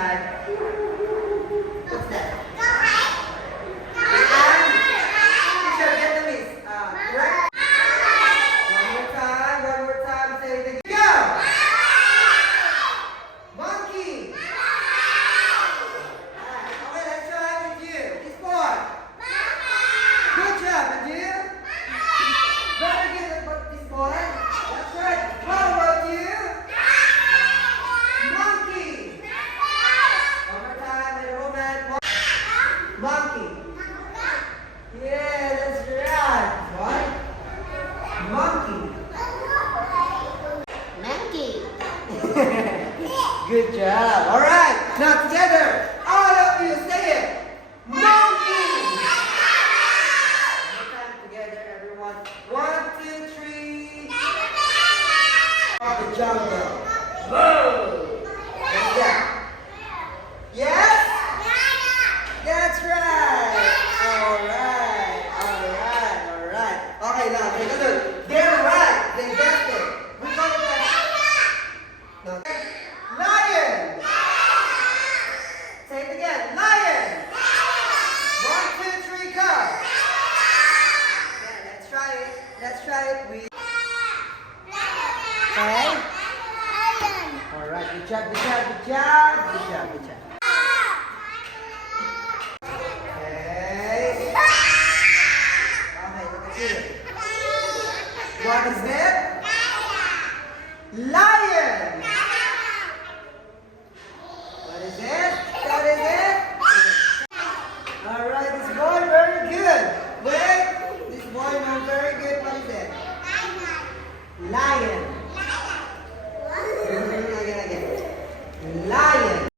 had. What's that? These are Vietnamese. Correct? One more time, say it again. Go! Monkey. Okay, let's try with you. This boy. Good job, and you? Very good about this boy. That's right. How about you? Monkey. One more time, and Roman. Monkey. Yeah, that's right. What? Monkey. Monkey. Good job. All right. Now together, all of you say it. Monkey. One more time together, everyone. 1, 2, 3. Of the jungle. Whoa. Yeah. Yes. That's right. All right. All right. All right. Okay, now take a look. They're right. They guessed it. We call it that. No. Lion. Say it again. Lion. 1, 2, 3, go. Yeah, let's try it. Let's try it with. Okay. All right. Good job. Good job. Good job. Good job. Good job.